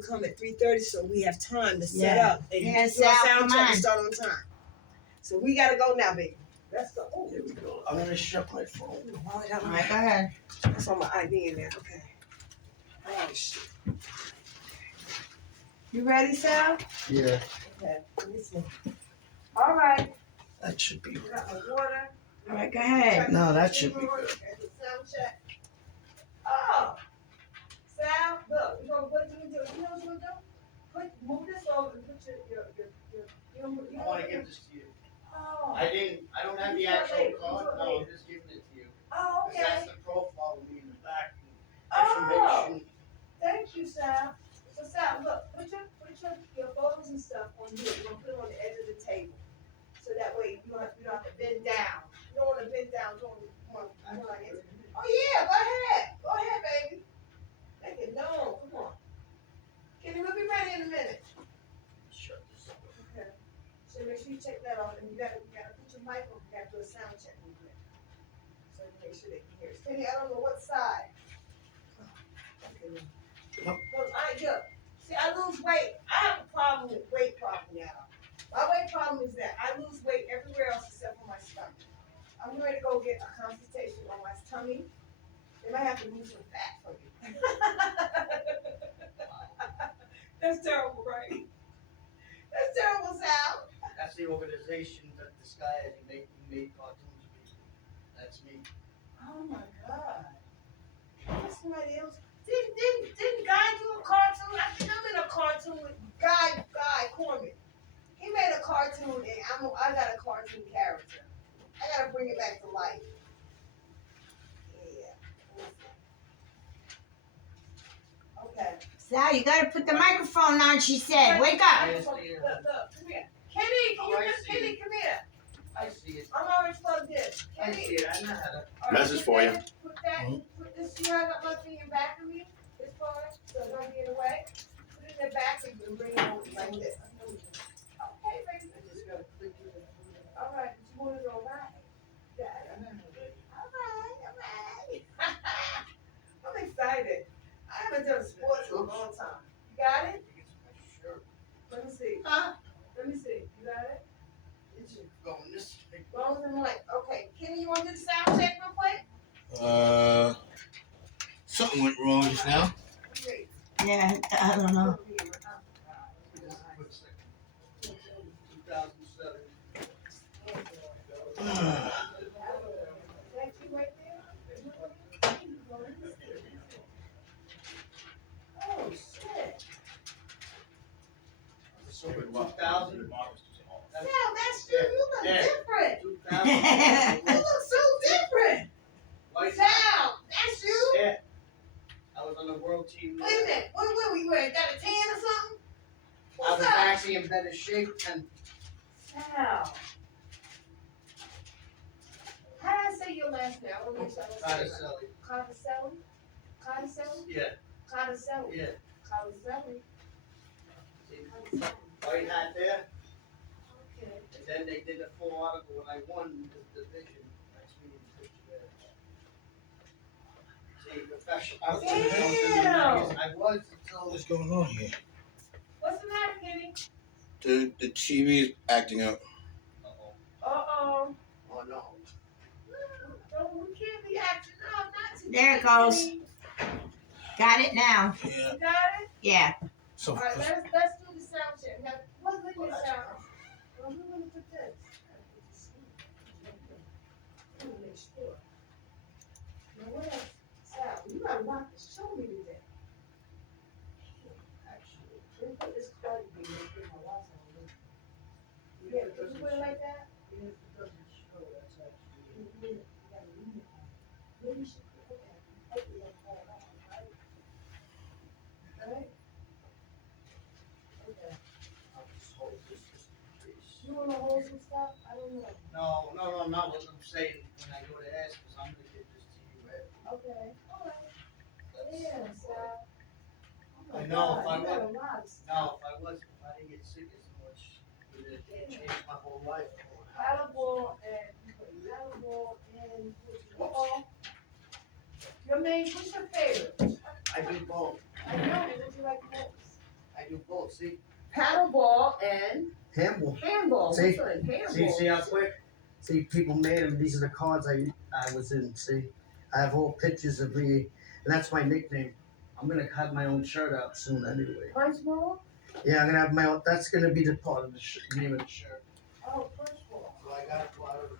to come at 3:30, so we have time to set Yeah. up and Yeah, do Sal, our sound come check on. and start on time. So we gotta go now, baby. Let's go. Oh, Here we go. I'm gonna shut my phone. why would I- All right, go ahead. That's on my ID in there. Okay. Oh shit. You ready, Sal? Yeah, Okay. Let me see. All right. that should be. We got my water. All right, go ahead. No, that should be good. And the sound check. Oh, Sal, look. You know what you do? You know what you do? Move this over and put your I want to give this to you. Oh. I don't have the actual card. No, I'm just giving it to you. Oh, 'Cause that's okay. the profile of me in the back. Oh. Information. Thank you, Sal. So Sal, look, put your photos and stuff on here. We're gonna put it on the edge of the table. So that way you don't have to bend down. You don't want to bend down. You don't want like it. Oh yeah, go ahead. Go ahead, baby. Make it known. Come on. Kenny, we'll be ready in a minute. Shut this up. Okay. So make sure you check that off, and you gotta put your mic on. You gotta do a sound check real quick. So make sure they can hear us. Kenny, I don't know what side. Okay. Nope. Look, see, I lose weight. I have a problem with weight problem, y'all. My weight problem is that I lose weight everywhere else except for my stomach. I'm ready to go get a consultation on my tummy. They might have to lose some fat for me. That's terrible, right? That's terrible, Sal. That's the organization that this guy has. He made cartoons of people. That's me. Oh my God. That's somebody else. Didn't Guy do a cartoon? I think I'm in a cartoon with Guy Corman. He made a cartoon and I got a cartoon character. I gotta bring it back to life. Yeah. Okay. Sal, you gotta put the microphone on, she said. Wake up. Look, come here. Kenny, Kenny, come here. I see it. I'm already plugged in. I Kenny. see it. I know how to. All right, Message for you. Put this, you know, I got my thing in back of me, this part, so it don't get away. Put it in the back and you bring it over like this. Okay, baby. I just gotta click it. All right, but you want it all right. Yeah. All right. I'm excited. I haven't done sports in a long time. You got it? Sure. Let me see. Huh? Let me see. You got it? It's going this way. Bones and like, okay. Kenny, you want to do the sound check real quick? Something went wrong just now. Great. Yeah, I don't know. 2007. Thank you right there. Oh, shit. So 2000. Sal, that's you. You look Yeah. different. 2000. You look so different. White. Sal, that's you. Yeah. I was on the world team. Wait a minute. What were you wearing? Got a tan or something? I What's was up? actually in better shape than. Sal. How did I say your last name? I want to make sure I don't say it. Cardicelli. Cardicelli? Yeah. Cardicelli. Yeah. Cardicelli. See, Cardicelli. white hat there. Okay. And then they did a full article when I won the division. That's me in the picture there. See, professional. I was in the magazine. I was until. What's going on here? What's the matter, Kenny? The TV is acting up. Uh-oh. Uh-oh. Oh no. We can't be acting up. Not today. There it goes. Kenny. Got it now. Yeah. You got it? Yeah. So All right, let's do the sound check. Now, what's the sound? Well, we're gonna put this. I'm gonna make sure. Now, what else? Sal, you gotta rock the show me today. Actually. Let me put this card in here. Let me put my watch on. Yeah, can you put it like that? Even if it doesn't show, that's actually. You gotta leave it on. Maybe you should put it on. Put it on, right? Right? Okay. I'll just hold this just in case. You wanna hold some stuff? I don't know. No, not what I'm saying when I go to ask, because I'm gonna give this to you, right? Okay, alright. Yeah, Sal. Oh my I know, God, if I you got would- a lot of stuff. Now, if I didn't get sick as much, it would have changed my whole life. Paddleball and football. Your main, what's your favorite? I do both. I know, but would you like most? I do both. See, Paddleball and handball. handball. See? Which one? Handball. See how quick? See, people made them. These are the cards I was in. See, I have all pictures of me, and that's my nickname. I'm gonna cut my own shirt out soon, anyway. Punch ball? Yeah, I'm gonna have my own. That's gonna be the part of the name of the shirt. Oh, punch ball. So I got it a lot of.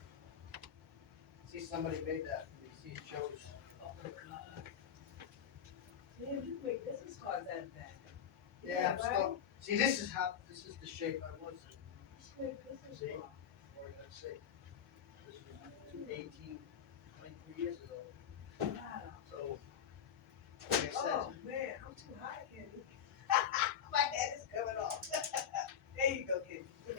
See, somebody made that for me. See, it shows. Oh my God. Man, you make business cards out of that. Yeah, I'm right? still. See, this is the shape I was in. You make business See? cards. Or let's say, this was 18, 23 years ago. Wow. So, like I said, Oh, man, I'm too high, Kenny. My head is coming off. There you go, Kenny. Is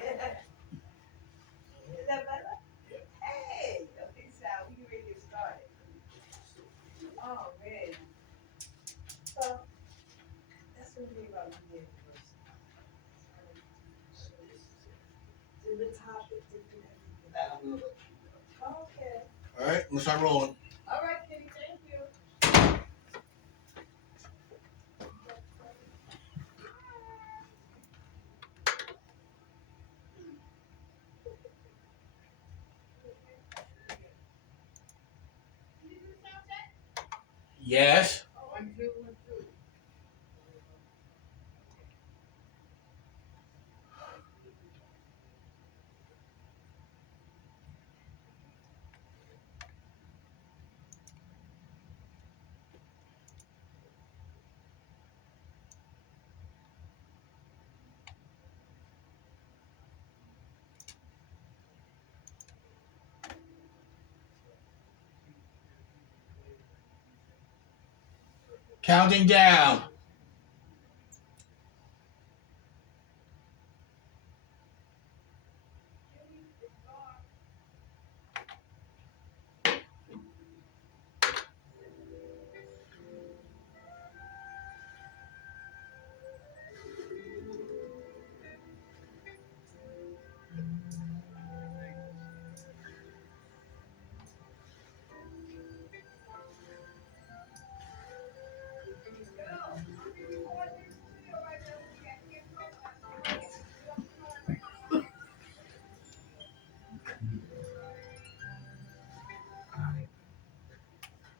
that better? Yep. Hey, okay, Sal, we ready to get started. Oh, man. So, that's what we about to get first. Different topic, different everything. I don't know about you. Okay. All right, let's start rolling. All right, Kenny, thank you. Yes. 1, 2, 1, 2. Counting down.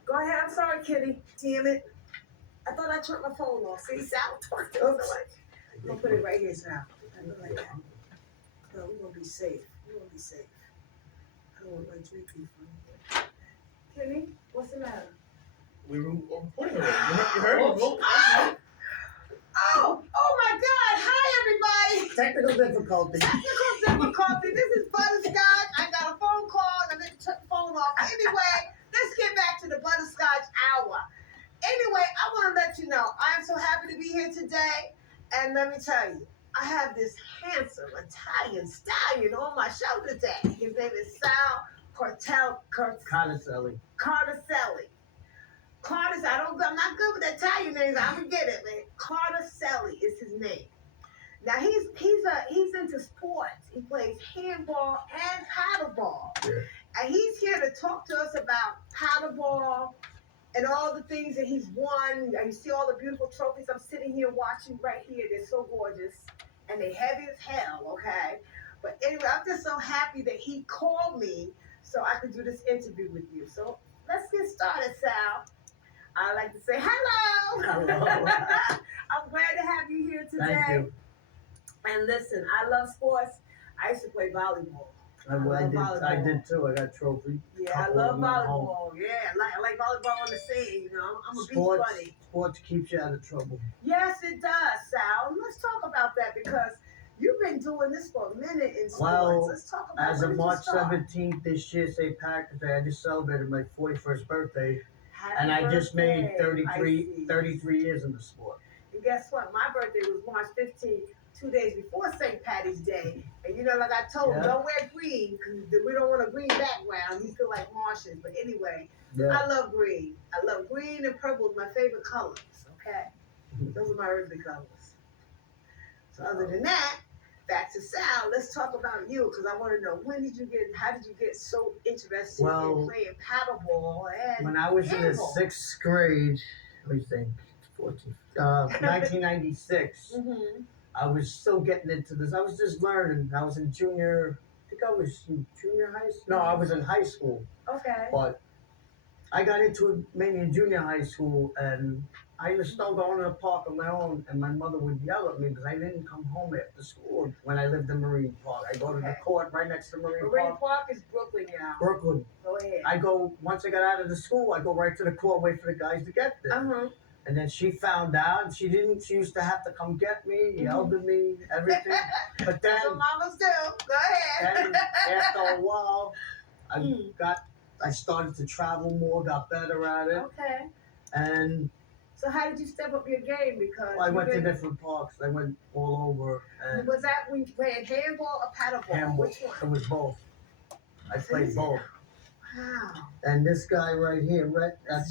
Go ahead, I'm sorry, Kitty. Damn it. I thought I turned my phone off. See, Sal talked to us. I'm gonna put it right here, Sal. I look like that. No, we're gonna be safe. We're gonna be safe. I don't want my drinking from Kitty, what's the matter? We were recording already. You heard it? Roll. Oh my God. Hi, everybody. Technical difficulty. Technical difficulty. This is Butterscotch. I got a phone call and I didn't turn the phone off. Anyway, let's get back to the Butterscotch hour. Anyway, I want to let you know I am so happy to be here today. And let me tell you, I have this handsome Italian stallion on my show today. His name is Sal Carticelli. Carticelli. I'm not good with Italian names. I'm gonna get it, man. Carticelli is his name. Now he's into sports. He plays handball and paddleball. Yeah. And he's here to talk to us about paddleball and all the things that he's won. You see all the beautiful trophies I'm sitting here watching right here. They're so gorgeous. And they're heavy as hell, okay? But anyway, I'm just so happy that he called me so I could do this interview with you. So let's get started, Sal. I'd like to say hello. Hello. I'm glad to have you here today. Thank you. And listen, I love sports. I used to play volleyball. I did too. I got a trophy. Yeah, I Couple love of them at home. volleyball. Yeah, I like volleyball on the sand. You know, I'm a beach Sports, bunny. sports keeps you out of trouble. Yes, it does, Sal. Let's talk about that because you've been doing this for a minute in sports. Well, Let's talk about As when of did you March start? 17th this year, St. Patrick's Day, I just celebrated my 41st birthday. Happy And I just made birthday, Pisces. 33 years in the sport. And guess what? My birthday was March 15th, 2 days before St. Patty's Day. And you know, like I told you, Yeah. don't wear green because we don't want a green background. You feel like Martians. But anyway, Yeah. I love green. I love green and purple, my favorite colors. Okay? Those are my earthly colors. So other than that, back to Sal. Let's talk about you because I want to know how did you get so interested Well, in playing paddleball and When I was in the handball? 6th grade, let me think, 1996. Mm-hmm. I was still getting into this. I was just learning. I was in junior. I think I was in junior high school. No, I was in high school. Okay. But I got into it mainly in junior high school, and I used to start going to the park on my own, and my mother would yell at me because I didn't come home after school when I lived in Marine Park. I go to the Okay. court right next to Marine Marine Park. Park is Brooklyn now. Brooklyn. Go ahead. I go, once I got out of the school, I go right to the court, wait for the guys to get there. Uh-huh. And then she found out, and she used to have to come get me, yelled at me, everything. But then, That's what mamas do. Go ahead. then after a while, I started to travel more, got better at it, Okay. and So how did you step up your game? Because I went to different parks. I went all over, and Was that when you played handball or paddleball? handball. Which one? It was both. I played both. Wow. And this guy right here,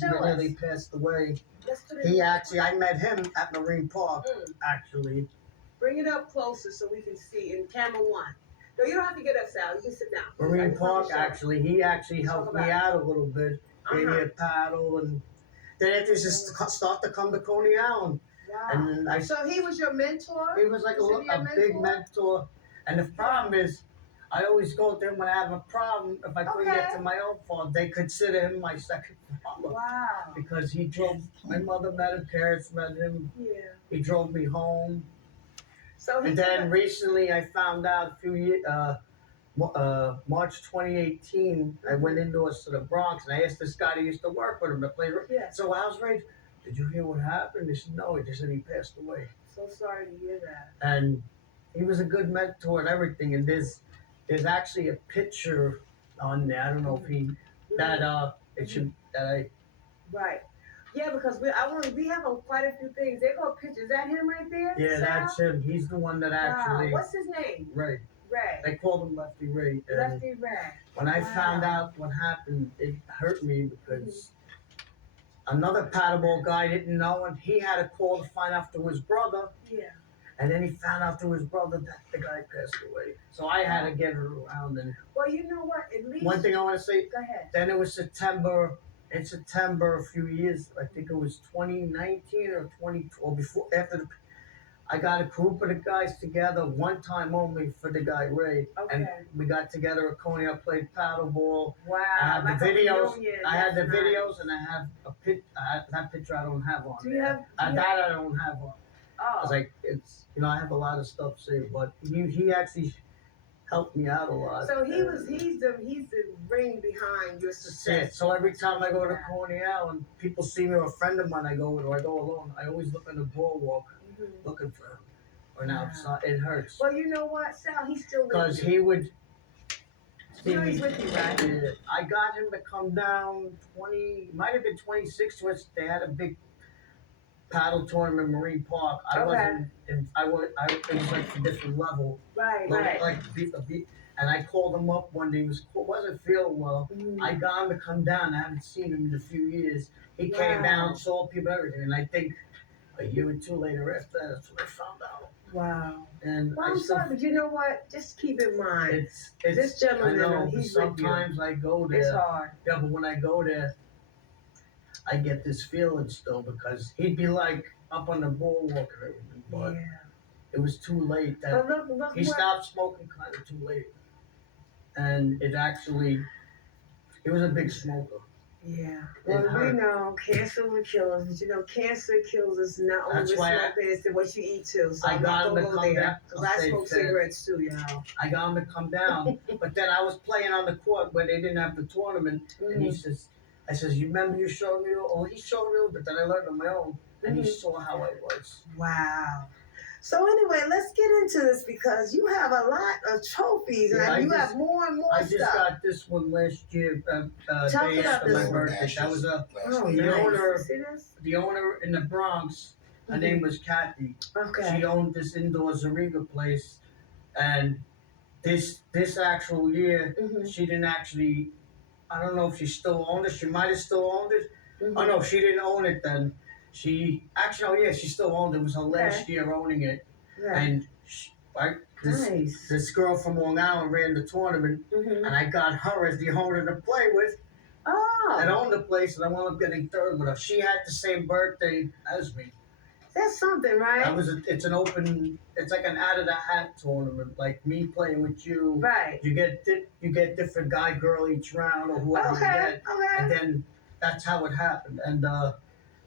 Show us. he passed away. Let's do He this. actually, I met him at Marine Park, Mm. actually. Bring it up closer so we can see in camera one. No, you don't have to get up, Sal. You can sit down. Marine Park, Show us. actually, he actually helped me out a little bit. Gave me a paddle, and then after just start to come to Coney Island. Wow. And I, So he was your mentor? he was like Was he a your big mentor? mentor. And the problem is, I always go to him when I have a problem. If I couldn't get Okay. to my own fault, they consider him my second father. Wow. Because he drove, my mother met him, parents met him, Yeah. he drove me home. So he And then recently I found out March 2018, I went indoors to the Bronx and I asked this guy that used to work with him to play. Yeah. So I was right. Did you hear what happened? He said, no, he just said he passed away. So sorry to hear that. And he was a good mentor and everything. And there's actually a picture on there. I don't know if it should, that I, Right. Yeah, because we have quite a few things. They got pictures. Is that him right there? yeah, Sal? that's him. He's the one that actually, Wow. What's his name? Ray. Ray. They called him Lefty Ray. And Lefty Ray. when I Wow. found out what happened, it hurt me because another paddleball guy didn't know, and he had a call to find out through his brother, Yeah. and then he found out through his brother that the guy passed away. So I had to get it around. And Well, you know what? At least. one thing I want to say, Go ahead. then it was September. In September, a few years, I think it was 2019 or 20, or before, after the, I got a group of the guys together one time only for the guy Ray, and Okay. we got together at Coney. I played paddleball. Wow. I have like the a videos. reunion. I had the That's nice. videos, and I have that picture I don't have on. Do you there. have? do you That have- I don't have on. I Oh. was like, it's I have a lot of stuff saved, but he actually helped me out a lot. So he's the ring behind your That's it. success. So every time I go to Coney Island, people see me or a friend of mine I go with, or I go alone, I always look on the boardwalk Mhm. looking for him. Or now it hurts. Well, you know what, Sal? He's still with Because you. he would You know he's with you, right? Yeah, I got him to come down 20, might have been 26 to us. They had a big paddle tournament in Marine Park. I Okay. wasn't, it was like a different level. Right. Like a beat. And I called him up one day. He wasn't feeling well. Mhm. I got him to come down. I haven't seen him in a few years. He Wow. came down, saw people, everything. And I think a year or two later after that, that's when I found out. Wow. And Well, I'm sorry, but you know what? Just keep in mind, it's this gentleman, I know, but he's with you. sometimes I go there. It's hard. Yeah, but when I go there, I get this feeling still because he'd be like up on the boardwalk and everything, but Yeah. it was too late. But That look he what. stopped smoking kind of too late, and he was a big smoker. Yeah. It Well, we hurt. know cancer will kill us, but you know, cancer kills us not only That's with why smoking, it's what you eat too. So I I'm got not him gonna to go come there down. because I Okay, smoke fair. cigarettes too, y'all. I got him to come down, but then I was playing on the court where they didn't have the tournament, and he says, "I says, you remember you showed me?" Oh, he showed me, but then I learned on my own, and he saw how I was. Wow. So anyway, let's get into this because you have a lot of trophies Yeah, and you I have just- more and more I just stuff. got this one last year, Talk day about after this my one. birthday. That was Oh, the nice. owner- See this? the owner in the Bronx. Her name was Kathy. Okay. She owned this indoor Zariga place, and this actual year, Mhm. she didn't actually. I don't know if she still owned it. She might have still owned it. Mhm. Oh no, she didn't own it then. She actually, oh yeah, she still owned it. It was her last year owning it, Yeah. and this Nice. girl from Long Island ran the tournament, Mhm. and I got her as the owner to play with. that Oh, owned the place, and I wound up getting third with her. She had the same birthday as me. that's something, right? It's an open, it's like an out of the hat tournament, like me playing with you. Right. You get different guy, girl each round, or whoever you get, and Okay. then that's how it happened. And I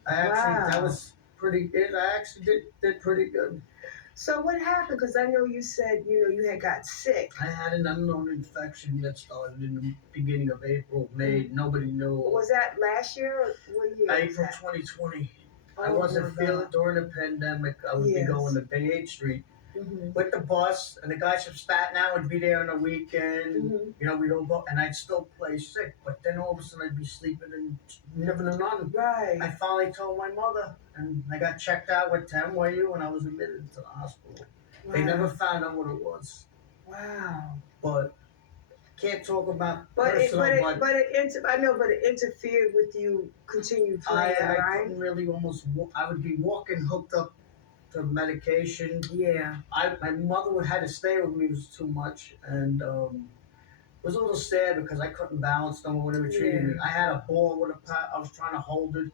actually that Wow. was pretty. I actually did pretty good. So what happened? Because I know you said you had got sick. I had an unknown infection that started in the beginning of April, May. Nobody knew. Was that last year or what year? was April that? 2020. I Oh, wasn't my feeling God. during the pandemic. I would be Yes. going to Bay 8th Street Mhm. with the bus, and the guys from Staten Island would be there on the weekend. Mhm. You know, we'd all go, and I'd still play sick. But then all of a sudden, I'd be sleeping and living in London. Right. I finally told my mother, and I got checked out with Tam Wayu, and I was admitted to the hospital. They never found out what it was, Wow. but can't talk about But personal. it interfered with you continue playing, I right? couldn't really I would be walking hooked up to medication. Yeah. My mother had to stay with me. It was too much, and it was a little sad because I couldn't balance no one ever treated me. I had a ball with a pat. I was trying to hold it,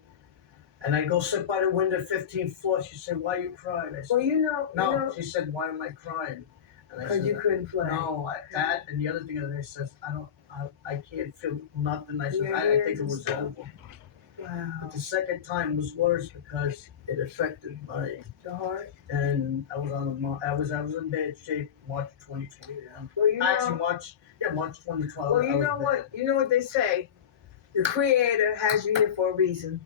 and I go sit by the window, 15th floor. She said, "Why are you crying?" I said, Well, "No." She said, "Why am I crying?" And I because said, you couldn't play. "No, that." And the other thing is, I says, I can't feel nothing." I said, Your "I think hands it and was stuff. over." Wow. But the second time was worse because it affected The heart. and I was in bad shape March 2020. Well, Actually, March 2012. Well, I you was know bad. what? You know what they say. The Creator has you here for a reason.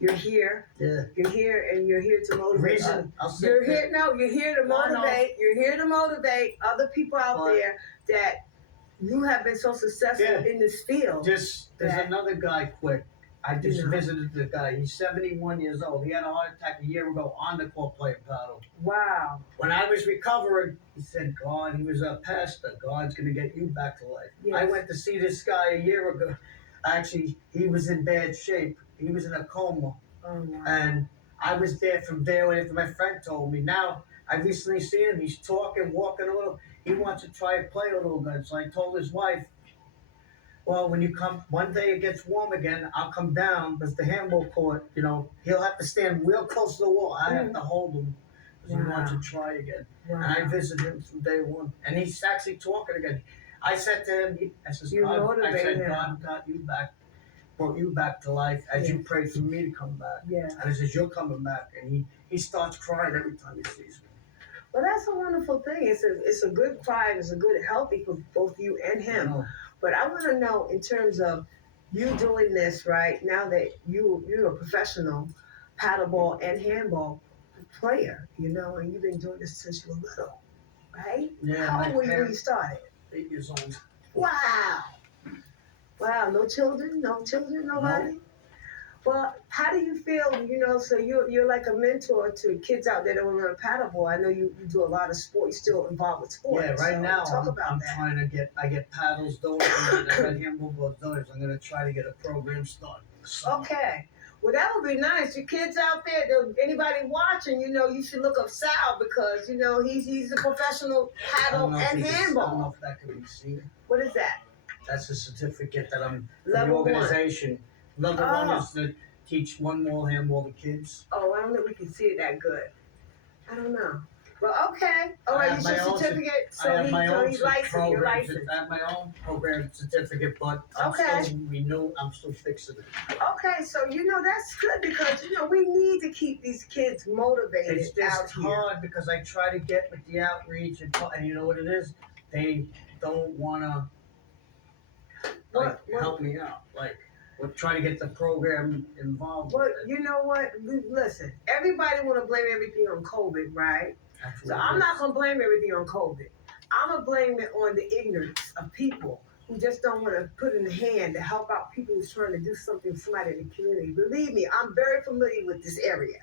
You're here. Yeah. You're here, and you're here to motivate. Reason. I'll say You're here. No, you're here to No, I know. motivate. You're here to motivate other people out But- there that you have been so successful Yeah. in this field. There's that- another guy quit. I just You know. visited the guy. He's 71 years old. He had a heart attack a year ago on the court playing paddle. Wow. When I was recovering, he said, "God," he was a pastor. "God's gonna get you back to life." Yes. I went to see this guy a year ago. Actually, he was in bad shape. He was in a coma. Oh, wow. And I was there from day one after my friend told me. Now, I recently seen him. He's talking, walking a little. He wants to try to play a little bit. So I told his wife, "Well, when you come, one day it gets warm again, I'll come down because the handball court, he'll have to stand real close to the wall. I have to hold him because he wants to try again." And I visited him from day one. And he's actually talking again. I said to him, I said, You motivated him. "God got you back, brought you back to life as you prayed for me to come back." Yeah. And I says, "You're coming back." And he starts crying every time he sees me. Well, that's a wonderful thing. It's a good cry and it's a good healthy for both you and him. You know, But I want to know in terms of you doing this right now that you're a professional paddleball and handball player, and you've been doing this since you were little, right? Yeah, How my old were you when you parents- started? 8 years old. Wow. Wow, no children, nobody? Well, how do you feel, so you're like a mentor to kids out there that want to learn paddleball. I know you do a lot of sport, you're still involved with sports. Yeah, right so now talk I'm about that. trying to get paddles donated. I got handball donated. I'm going to try to get a program started. Okay. Well, that would be nice. You kids out there, anybody watching, you should look up Sal because, he's a professional I paddle don't know if and you can- I don't handball. know if that can be seen. What is that? That's a certificate that I'm from the Level one. organization. Level one is to teach one more handball to kids. Oh, I don't know if we can see it that good. I don't know. Well, okay. All I right, have you my should own certificate. I have my own He's licensed. You're program. licensed. I have my own program certificate, but I'm Okay. still renewing. I'm still fixing it. Okay, so that's good because we need to keep these kids motivated It's out just here. hard because I try to get with the outreach and you know what it is? They don't wanna What- help me out. Like we're trying to get the program involved. Well, with it. you know what? Listen, everybody want to blame everything on COVID, right? That's So what it I'm is. not gonna blame everything on COVID. I'm gonna blame it on the ignorance of people who just don't want to put in the hand to help out people who's trying to do something for somebody in the community. Believe me, I'm very familiar with this area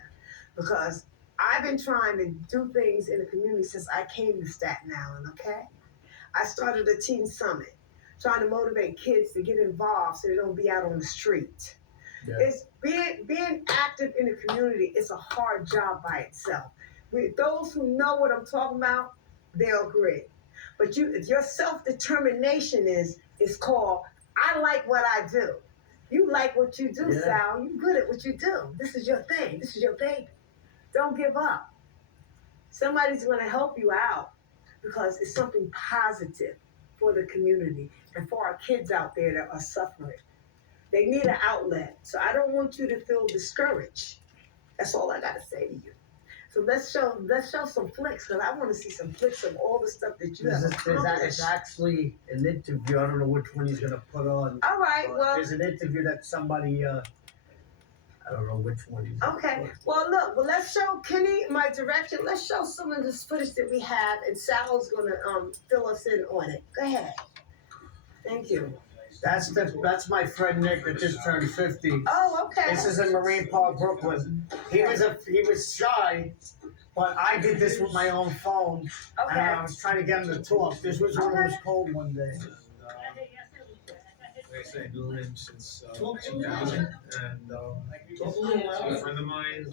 because I've been trying to do things in the community since I came to Staten Island. Okay, I started a teen summit, trying to motivate kids to get involved so they don't be out on the street. Yeah. It's being active in the community. It's a hard job by itself. Those who know what I'm talking about, they'll agree. But your self-determination is called, I like what I do. You like what you do, Yeah. Sal. You good at what you do. This is your thing. This is your baby. Don't give up. Somebody's going to help you out because it's something positive for the community and for our kids out there that are suffering. They need an outlet. So I don't want you to feel discouraged. That's all I got to say to you. So let's show some flicks because I want to see some flicks of all the stuff that you have It's accomplished. actually an interview. I don't know which one he's gonna put on. All right. but Well. there's an interview that somebody. I don't know which one he's. gonna Okay. put. Well, look. Well, let's show Kenny, my director. Let's show some of this footage that we have, and Sal's gonna fill us in on it. Go ahead. Thank you. That's my friend Nick that just turned 50. Oh, okay. This is in Marine Park, Brooklyn. He was shy, but I did this with my own phone, and Okay. I was trying to get him to talk. This was when it was cold one day. Like I said, I've known him since 2000, and a friend of mine.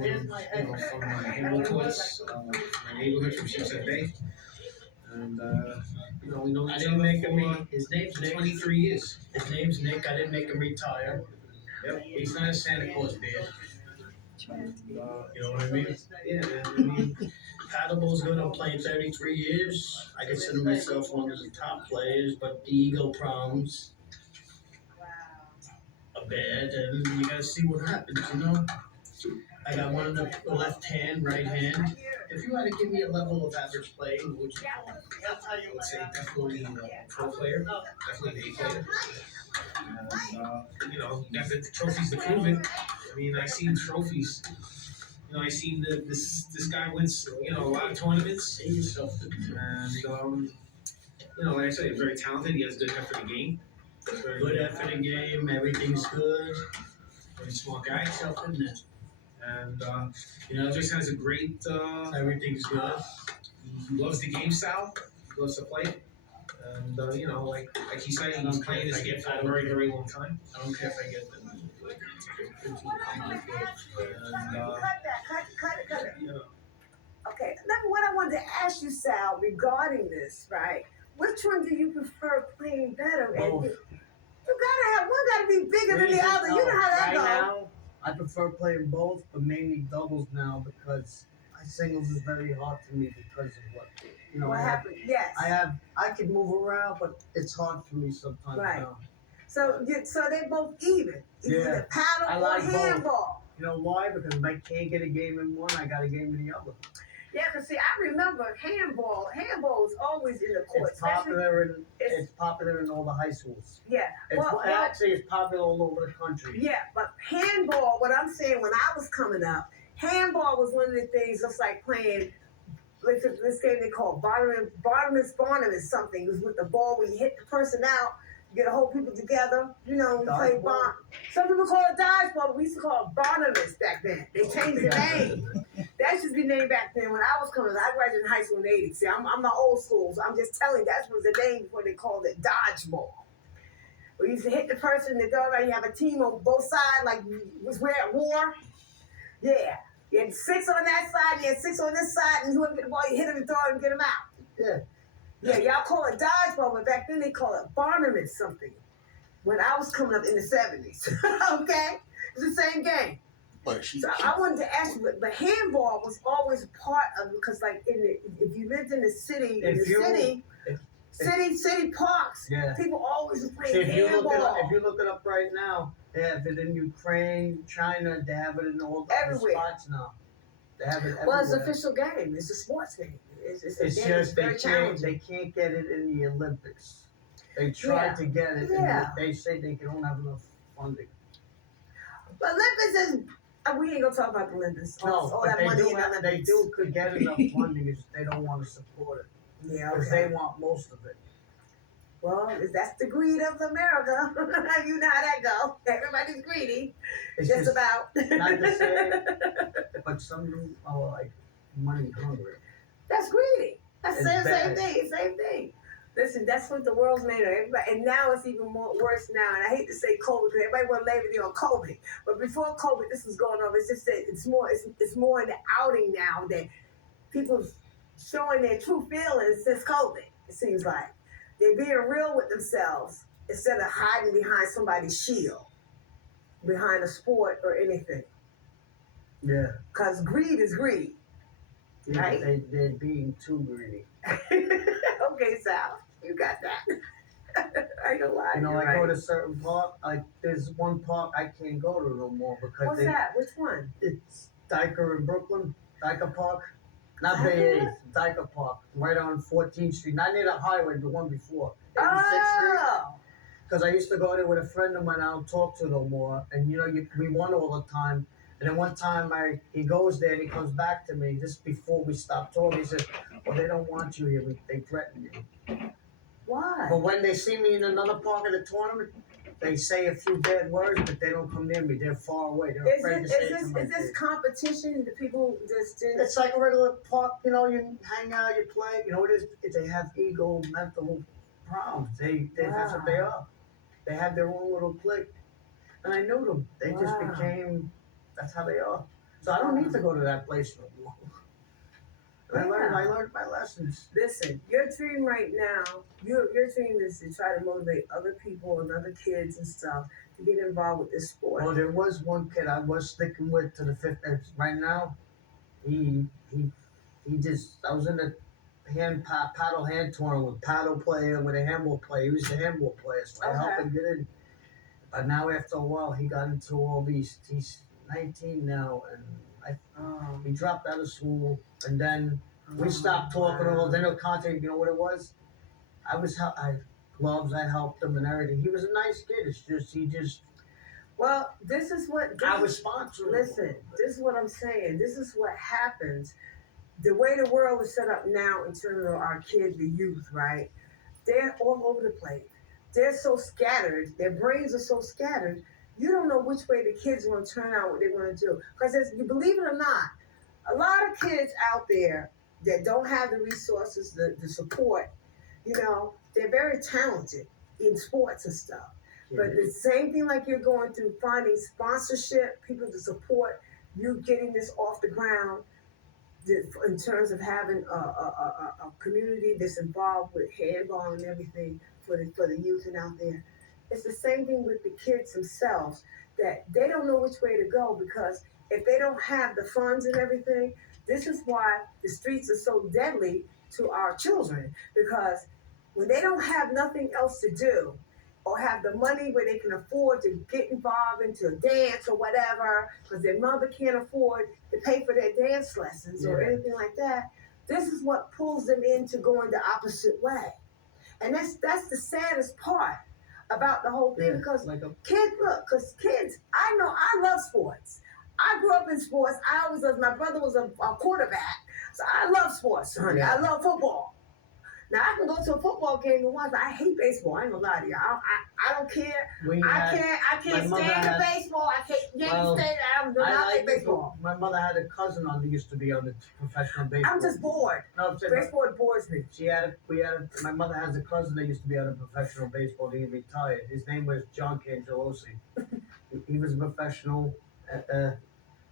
Here's my From my Hamilton's, my neighborhood from Sheepshead Bay, and we know I each didn't other make for him. His name's Nick. 23 years. His name's Nick. I didn't make him retire. Yep. He's not a Santa Claus bear. You know what I mean? Yeah, man. I mean, Paddleball's good. I'm playing 33 years. I consider myself one of the top players, but the ego problems are bad, and you gotta see what happens. You know. I got one in the left hand, right hand. If you had to give me a level of average play, what would you call it? I would say definitely a pro player, definitely an A player. And, you got the trophies to prove it. I mean, I seen trophies. I seen this guy wins, a lot of tournaments. Say yourself to And, like I said, he's very talented. He has good head for the game. good effort in game. Everything's good. Very smart guy. Yourself in there. And, just has a great, Everything's good. he loves the game style. He loves to play it. And, like he said, he's playing this game for a very, very long time. I don't care if I get them. And, Cut it. you know, Okay. What I wanted to ask you, Sal, regarding this, right? Which one do you prefer playing better? And Both. you gotta have one. Gotta be bigger than the other. You know how that right goes. now, I prefer playing both, but mainly doubles now because singles is very hard for me because of what What happened? Yes. I can move around, but it's hard for me sometimes Right. now. So they're both even. It's Yeah. either paddle I or like both. handball. You know why? Because if I can't get a game in one, I got a game in the other. Yeah, cause see, I remember handball. Handball was always in the court. It's popular in all the high schools. Yeah. Well, Actually, it's popular all over the country. yeah, but handball. What I'm saying, when I was coming up, handball was one of the things. Just like playing. This game they call Barnabas something. It was with the ball where you hit the person out. You get a whole people together, you play Dodgeball. bond. Some people call it dodgeball, but we used to call it Barnabas back then. They changed the name. That should be named back then. When I was coming, I graduated high school in '80. See, I'm the old school, so I'm just telling you that was the name before they called it dodgeball. We used to hit the person, the dog, you have a team on both sides, like we're at war. Yeah. You had 6 on that side, you had 6 on this side, and whoever get the ball, you hit him and throw it and get him out. Yeah. Yeah, y'all call it dodgeball, but back then they call it Barnabas something. When I was coming up in the 70s, okay? It's the same game. But she, So I wanted to ask you, but handball was always part of it because, like, if you lived in the city, city parks, Yeah. people always were See, playing if you handball. look it up right now, they have it in Ukraine, China. They have it in all the other Everywhere. spots now. They have it everywhere. Well, it's an official game. It's a sports game. It's a It's game just that's they very can't challenging. get it in the Olympics. They tried Yeah. to get it, Yeah. and they say they don't have enough funding. But Olympics is. We ain't gonna talk about the Olympics. No, all but that they money do. in the Olympics. They could get enough funding. It's just they don't want to support it Yeah, because okay. they want most of it. Well, that's the greed of America. You know how that go. Everybody's greedy. It's Just just about. not to say, but some of them are like money hungry. That's greedy. That's It's the same bad. thing. Same thing. Listen, that's what the world's made of. Everybody, and now it's even worse now. And I hate to say COVID because everybody want to label it on COVID. But before COVID, this was going on. It's just that it's more in the outing now that people showing their true feelings since COVID. It seems like they're being real with themselves instead of hiding behind somebody's shield, behind a sport or anything. Yeah. Because greed is greed. Yeah, Right. they're being too greedy. Okay, Sal, you got that. I ain't gonna lie. You know, you're I go right. to certain park, like there's one park I can't go to no more because What's that? Which one? it's Dyker in Brooklyn, Dyker Park. Not Bay Dyker? 8th, Dyker Park, right on 14th Street. Not near the highway, the one before. 86th Street. Oh, Because I used to go there with a friend of mine I don't talk to no more. And you know, we won all the time. And then one time he goes there and he comes back to me just before we stopped talking. He says, well, they don't want you here. They threaten you. why? But when they see me in another part of the tournament, they say a few bad words, but they don't come near me. They're far away. They're Is afraid this to say is it to this my is this face. competition? The people just It's like a regular park, you know, you hang out, you play, you know, they have ego, mental problems. That's what they are. They have their own little clique. And I knew them. They just Wow. became, that's how they are. So I don't need to go to that place no more. And I learned my lessons. Listen, your dream right now, your dream is to try to motivate other people and other kids and stuff to get involved with this sport. Well, there was one kid I was sticking with to the fifth. Right now, he just, I was in the paddle hand tournament with paddle player, with a handball player. He was the handball player, so I helped him get in. But now after a while, he got into all these, he's 19 now, and he dropped out of school, and then we stopped talking. All then he'll contact. You know what it was? Gloves. I helped him and everything. He was a nice kid. It's just Well, this is what I was sponsoring. Listen, this is what I'm saying. This is what happens. The way the world is set up now in terms of our kids, the youth, right? They're all over the place. They're so scattered. Their brains are so scattered. You don't know which way the kids are going to turn out, what they want to do. Because you believe it or not, a lot of kids out there that don't have the resources, the support, you know, they're very talented in sports and stuff. But the same thing like you're going through, finding sponsorship, people to support you getting this off the ground, in terms of having a community that's involved with handball and everything for the youth and out there. It's the same thing with the kids themselves, that they don't know which way to go, because if they don't have the funds and everything, this is why the streets are so deadly to our children, because when they don't have nothing else to do, or have the money where they can afford to get involved into a dance or whatever, because their mother can't afford to pay for their dance lessons or anything like that, this is what pulls them into going the opposite way. And that's the saddest part about the whole thing, because kids, I know, I love sports. I grew up in sports. I always was, my brother was a quarterback, so I love sports, honey. Yeah. I love football. Now I can go to a football game and watch. I hate baseball. I ain't gonna lie to you. I don't care. I can't stand the baseball. I can't stand it. I do not like baseball. My mother had a cousin who used to be on the professional baseball. I'm just bored. No, Baseball bores me. My mother has a cousin that used to be on a professional baseball. He retired. His name was John Cangelosi. He was a professional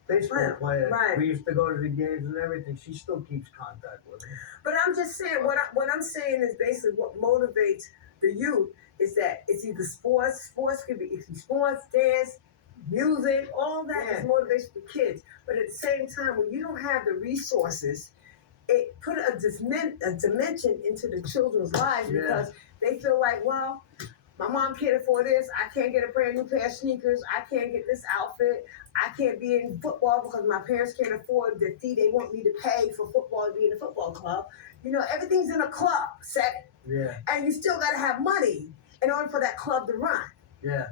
baseball player. Right. We used to go to the games and everything. She still keeps contact with him. But I'm just saying, what I'm saying is basically what motivates the youth is that it's either sports could be sports, dance, music, all that is motivation for kids. But at the same time, when you don't have the resources, it put a dimension into the children's lives, because they feel like, well, my mom can't afford this. I can't get a brand new pair of sneakers. I can't get this outfit. I can't be in football because my parents can't afford the fee they want me to pay for football to be in the football club. You know, everything's in a club setting. Yeah. And you still got to have money in order for that club to run. Yeah.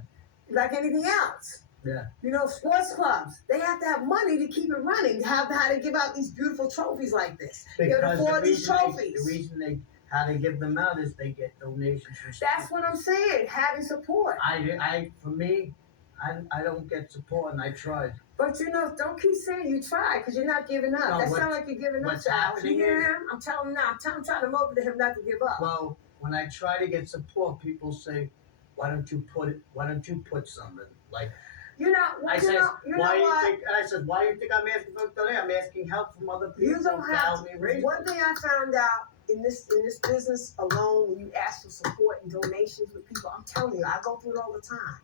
Like anything else. Yeah. You know, sports clubs, they have to have money to keep it running, to have how to give out these beautiful trophies like this. They have to afford these trophies. The reason how they give them out is they get donations from That's what I'm saying, having support. For me, I don't get support, and I tried. But you know, don't keep saying you tried, because you're not giving up. No, That sounds like you're giving up, what's child. happening You hear him? I'm telling him now. I'm trying to motivate him not to give up. Well, when I try to get support, people say, "Why don't you put something like?" You know, I said, why why do you think I'm asking for today? I'm asking help from other people. You don't have to help me raise. One thing I found out in this business alone, when you ask for support and donations with people, I'm telling you, I go through it all the time.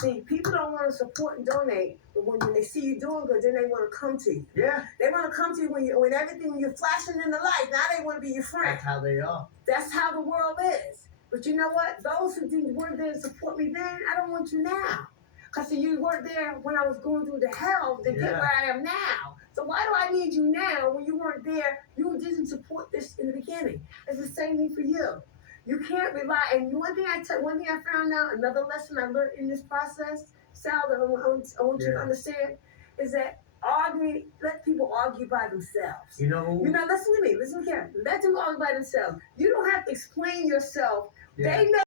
See, people don't want to support and donate, but when they see you doing good, then they want to come to you. Yeah, They want to come to you when you're flashing in the light. Now they want to be your friend. that's how they are. That's how the world is. But you know what? Those who weren't there to support me then, I don't want you now. Because you weren't there when I was going through the hell to get where I am now. So why do I need you now when you weren't there? You didn't support this in the beginning. It's the same thing for you. You can't rely. And one thing I found out, another lesson I learned in this process, Sal, that I want you to understand, is that let people argue by themselves. You know, Listen to me. Listen here. Let them argue by themselves. You don't have to explain yourself. yeah. They know.